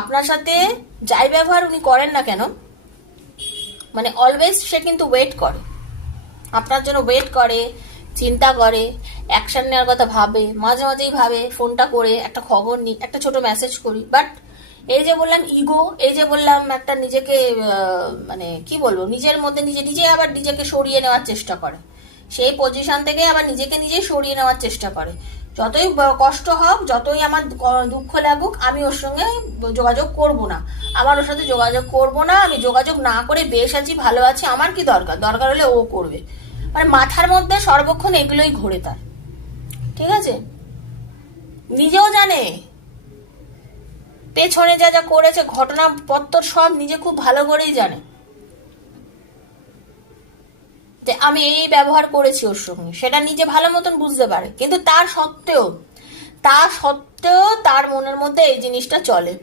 আপনার সাথে যাই ব্যবহার উনি করেন না কেন, মানে অলওয়েজ সে কিন্তু ওয়েট করে, আপনার জন্য ওয়েট করে, চিন্তা করে, অ্যাকশন নেওয়ার কথা ভাবে, মাঝে মাঝেই ভাবে ফোনটা করে একটা খবর নিই, একটা ছোট মেসেজ করি। বাট এই যে বললাম ইগো, এই যে বললাম একটা নিজেকে মানে কি বলবো, নিজের মধ্যে নিজে নিজে আবার নিজেকে সরিয়ে নেওয়ার চেষ্টা করে, সেই পজিশন থেকে আবার নিজেকে নিজে সরিয়ে নেওয়ার চেষ্টা করে। যতই কষ্ট হোক, যতই আমার দুঃখ লাগুক, আমি ওর সঙ্গে যোগাযোগ করব না, আমার ওর সাথে যোগাযোগ করব না, আমি যোগাযোগ না করে বেশ আছি, ভালো আছি, আমার কি দরকার, দরকার হলে ও করবে। মানে মাথার মধ্যে সর্বক্ষণ এগুলোই ঘোরে তার, ঠিক আছে? নিজেও জানে পেছনে যা যা করেছে, ঘটনাপত্র সব নিজে খুব ভালো করেই জানে যে আমি এই ব্যবহার করেছি ওর সঙ্গে, সেটা নিজে ভালো মতন বুঝতে পারে, কিন্তু তার সত্ত্বেও তার মনের মধ্যে এই জিনিসটা চলে।